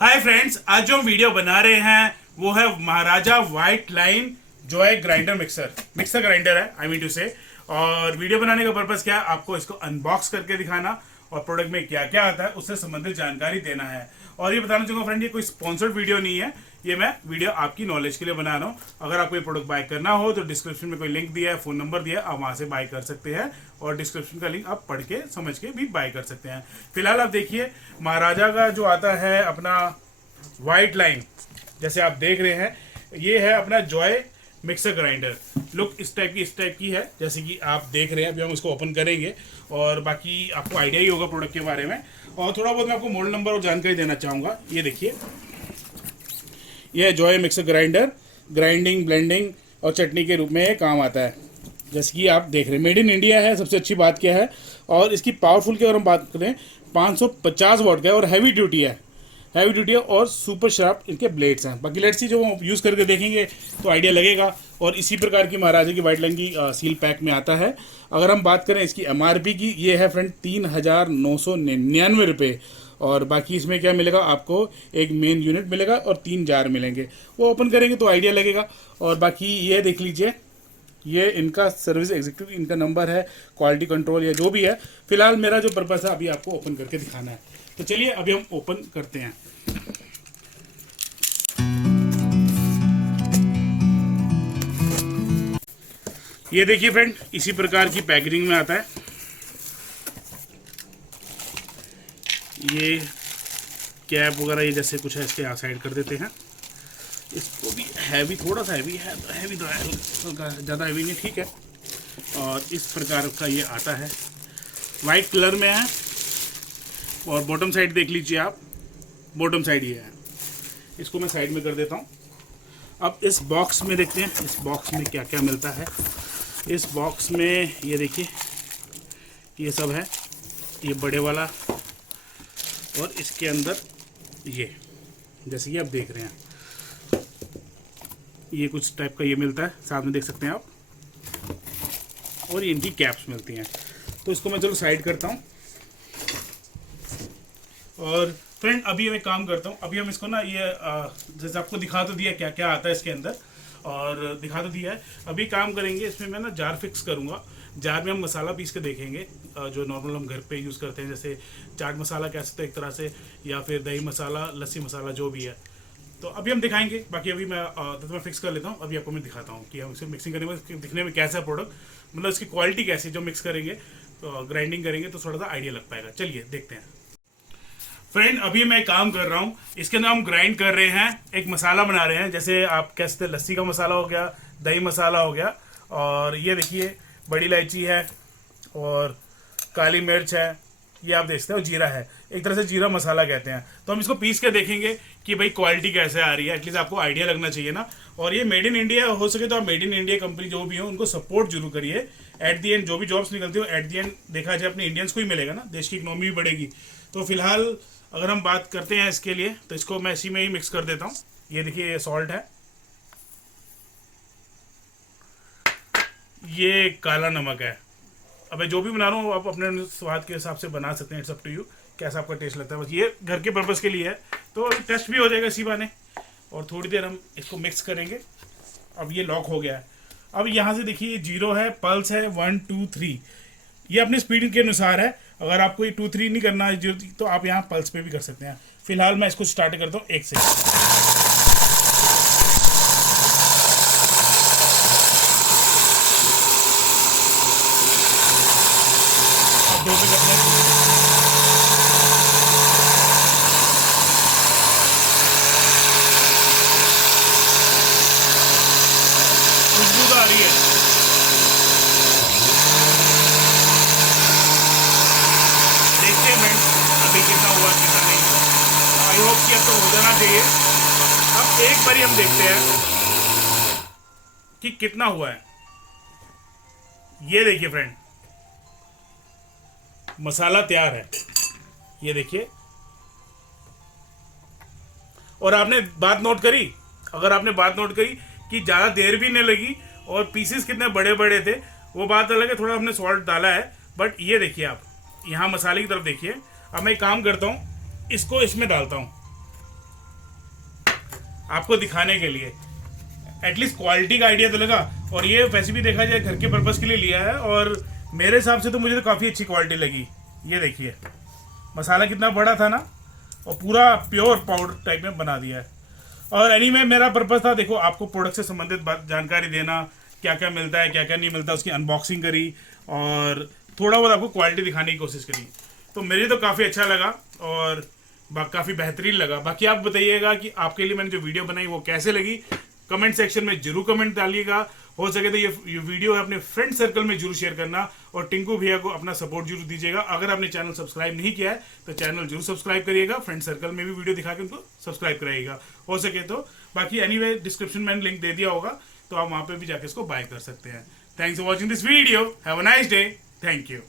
Hi friends, आज जो हम वीडियो बना रहे हैं वो है Maharaja white line joy grinder mixer grinder है, आई मीन टू से। और वीडियो बनाने का पर्पस क्या है, आपको इसको अनबॉक्स करके दिखाना और प्रोडक्ट में क्या क्या आता है उससे संबंधित जानकारी देना है। और ये बताना चाहूँगा फ्रेंड, ये कोई स्पॉन्सर्ड वीडियो नहीं है, ये मैं वीडियो आपकी नॉलेज के लिए बना रहा हूँ। अगर आपको ये प्रोडक्ट बाय करना हो तो डिस्क्रिप्शन में कोई लिंक दिया है, फ़ोन नंबर दिया है, आप वहाँ से बाय कर सकते हैं और डिस्क्रिप्शन का लिंक आप पढ़ के समझ के भी बाय कर सकते हैं। फिलहाल आप देखिए, महाराजा का जो आता है अपना वाइट लाइन, जैसे आप देख रहे हैं, ये है अपना जॉय मिक्सर ग्राइंडर। लुक इस टाइप की है जैसे कि आप देख रहे हैं। अभी हम इसको ओपन करेंगे और बाकी आपको आइडिया ही होगा प्रोडक्ट के बारे में। और थोड़ा बहुत मैं आपको मॉडल नंबर और जानकारी देना चाहूँगा। ये देखिए, यह Joy mixer grinder grinding, blending और चटनी के रूप में ये काम आता है। जैसे कि आप देख रहे हैं, मेड इन इंडिया है। सबसे अच्छी बात क्या है, और इसकी पावरफुल की अगर हम बात करें, 550 वॉट का है और हैवी ड्यूटी है। और सुपर शार्प इनके ब्लेड्स हैं। बाकी लेट्स सी, जो हम यूज़ करके देखेंगे तो आइडिया लगेगा। और इसी प्रकार की महाराजा की वाइट लाइन की सील पैक में आता है। अगर हम बात करें इसकी एमआरपी की, ये है फ्रेंड 3,999 रुपये। और बाकी इसमें क्या मिलेगा आपको, एक मेन यूनिट मिलेगा और 3 जार मिलेंगे। वो ओपन करेंगे तो आइडिया लगेगा। और बाकी ये देख लीजिए, ये इनका सर्विस एग्जीक्यूटिव, इनका नंबर है, क्वालिटी कंट्रोल या जो भी है। फिलहाल मेरा जो पर्पस है अभी आपको ओपन करके दिखाना है, तो चलिए अभी हम ओपन करते हैं। ये देखिए फ्रेंड, इसी प्रकार की पैकेजिंग में आता है। ये कैप वगैरह ये जैसे कुछ है, इसके यहाँ साइड कर देते हैं। इसको भी हैवी, थोड़ा सा हैवी है, तो हैवी तो है, ज़्यादा हैवी नहीं, ठीक है। और इस प्रकार का ये आता है, वाइट कलर में है। और बॉटम साइड देख लीजिए आप, बॉटम साइड ये है। इसको मैं साइड में कर देता हूँ। अब इस बॉक्स में देखते हैं, इस बॉक्स में क्या क्या मिलता है। इस बॉक्स में ये देखिए, ये सब है, ये बड़े वाला। और इसके अंदर ये, जैसे कि आप देख रहे हैं, ये कुछ टाइप का ये मिलता है, साथ में देख सकते हैं आप। और ये इनकी कैप्स मिलती हैं। तो इसको मैं चलो साइड करता हूँ। और फ्रेंड, अभी मैं काम करता हूँ। अभी हम इसको ना, ये जैसे आपको दिखा तो दिया क्या क्या आता है इसके अंदर, और दिखा तो दिया है। अभी काम करेंगे इसमें, मैं ना जार फिक्स करूँगा। जार में हम मसाला पीस के देखेंगे, जो नॉर्मल हम घर पे यूज़ करते हैं, जैसे चाट मसाला कह सकते हैं एक तरह से, या फिर दही मसाला, लस्सी मसाला, जो भी है। तो अभी हम दिखाएंगे। बाकी अभी मैं फिक्स कर लेता हूँ। अभी आपको मैं दिखाता हूँ कि हम इसे मिक्सिंग करने में दिखने में कैसा है प्रोडक्ट, मतलब इसकी क्वालिटी कैसी है। जो मिक्स करेंगे तो ग्राइंडिंग करेंगे तो थोड़ा सा आइडिया लग पाएगा। चलिए देखते हैं। फ्रेंड, अभी मैं काम कर रहा हूँ, इसके अंदर हम ग्राइंड कर रहे हैं, एक मसाला बना रहे हैं। जैसे आप कह सकते हैं लस्सी का मसाला हो गया, दही मसाला हो गया। और ये देखिए, बड़ी इलायची है और काली मिर्च है, ये आप देख सकते हो, जीरा है। एक तरह से जीरा मसाला कहते हैं। तो हम इसको पीस के देखेंगे कि भाई क्वालिटी कैसे आ रही है। एटलीस्ट आपको आइडिया लगना चाहिए ना। और ये मेड इन इंडिया, हो सके तो आप मेड इन इंडिया कंपनी जो भी हो उनको सपोर्ट जरूर करिए। एट दी एंड जो भी जॉब्स निकलती हो, एट दी एंड देखा जाए अपने इंडियंस को ही मिलेगा ना, देश की इकोनॉमी भी बढ़ेगी। तो फिलहाल अगर हम बात करते हैं इसके लिए, तो इसको मैं इसी में ही मिक्स कर देता हूँ। ये देखिए, ये सॉल्ट है, ये काला नमक है। अब जो भी बना रहा हूँ आप अपने स्वाद के हिसाब से बना सकते हैं, इट्स अप टू यू, कैसा आपका टेस्ट लगता है। बस ये घर के पर्पज़ के लिए है, तो अभी टेस्ट भी हो जाएगा इसी बहाने। और थोड़ी देर हम इसको मिक्स करेंगे। अब ये लॉक हो गया है। अब यहाँ से देखिए, जीरो है, पल्स है, 1 2 3, ये अपनी स्पीड के अनुसार है। अगर आपको ये 2 3 नहीं करना है तो आप यहाँ पल्स पे भी कर सकते हैं। फिलहाल मैं इसको स्टार्ट करता हूँ 1 से। अब 2 पे करते हैं। खुशबू तो आ रही है। देखते हैं फ्रेंड्स, अभी कितना हुआ कितना नहीं हुआ। आई होप कि अब तो हो जाना चाहिए। अब एक बारी हम देखते हैं कि कितना हुआ है। ये देखिए फ्रेंड, मसाला तैयार है, ये देखिए। और आपने बात नोट करी, अगर आपने बात नोट करी कि ज़्यादा देर भी नहीं लगी और पीसेस कितने बड़े बड़े थे, वो बात अलग है। थोड़ा हमने सॉल्ट डाला है, बट ये देखिए आप यहाँ मसाले की तरफ देखिए। अब मैं एक काम करता हूँ, इसको इसमें डालता हूँ। आपको दिखाने के लिए, एटलीस्ट क्वालिटी का आइडिया तो लगा। और ये वैसे भी देखा जाए घर के पर्पस के लिए लिया है, और मेरे हिसाब से तो मुझे तो काफ़ी अच्छी क्वालिटी लगी। ये देखिए मसाला कितना बड़ा था ना, और पूरा प्योर पाउडर टाइप में बना दिया है। और एनीवे मेरा पर्पस था, देखो आपको प्रोडक्ट से संबंधित जानकारी देना, क्या क्या मिलता है क्या क्या नहीं मिलता, उसकी अनबॉक्सिंग करी और थोड़ा बहुत आपको क्वालिटी दिखाने की कोशिश करी। तो मेरे तो काफ़ी अच्छा लगा और काफ़ी बेहतरीन लगा। बाकी आप बताइएगा कि आपके लिए मैंने जो वीडियो बनाई वो कैसे लगी, कमेंट सेक्शन में जरूर कमेंट डालिएगा। हो सके तो ये वीडियो है अपने फ्रेंड सर्कल में जरूर शेयर करना, और टिंकू भैया को अपना सपोर्ट जरूर दीजिएगा। अगर आपने चैनल सब्सक्राइब नहीं किया है तो चैनल जरूर सब्सक्राइब करिएगा, फ्रेंड सर्कल में भी वीडियो दिखा के उनको सब्सक्राइब कराइएगा हो सके तो। बाकी एनीवे डिस्क्रिप्शन में लिंक दे दिया होगा, तो आप वहाँ पे भी जाके इसको बाय कर सकते हैं। Thanks for watching this video, have a nice day, thank you.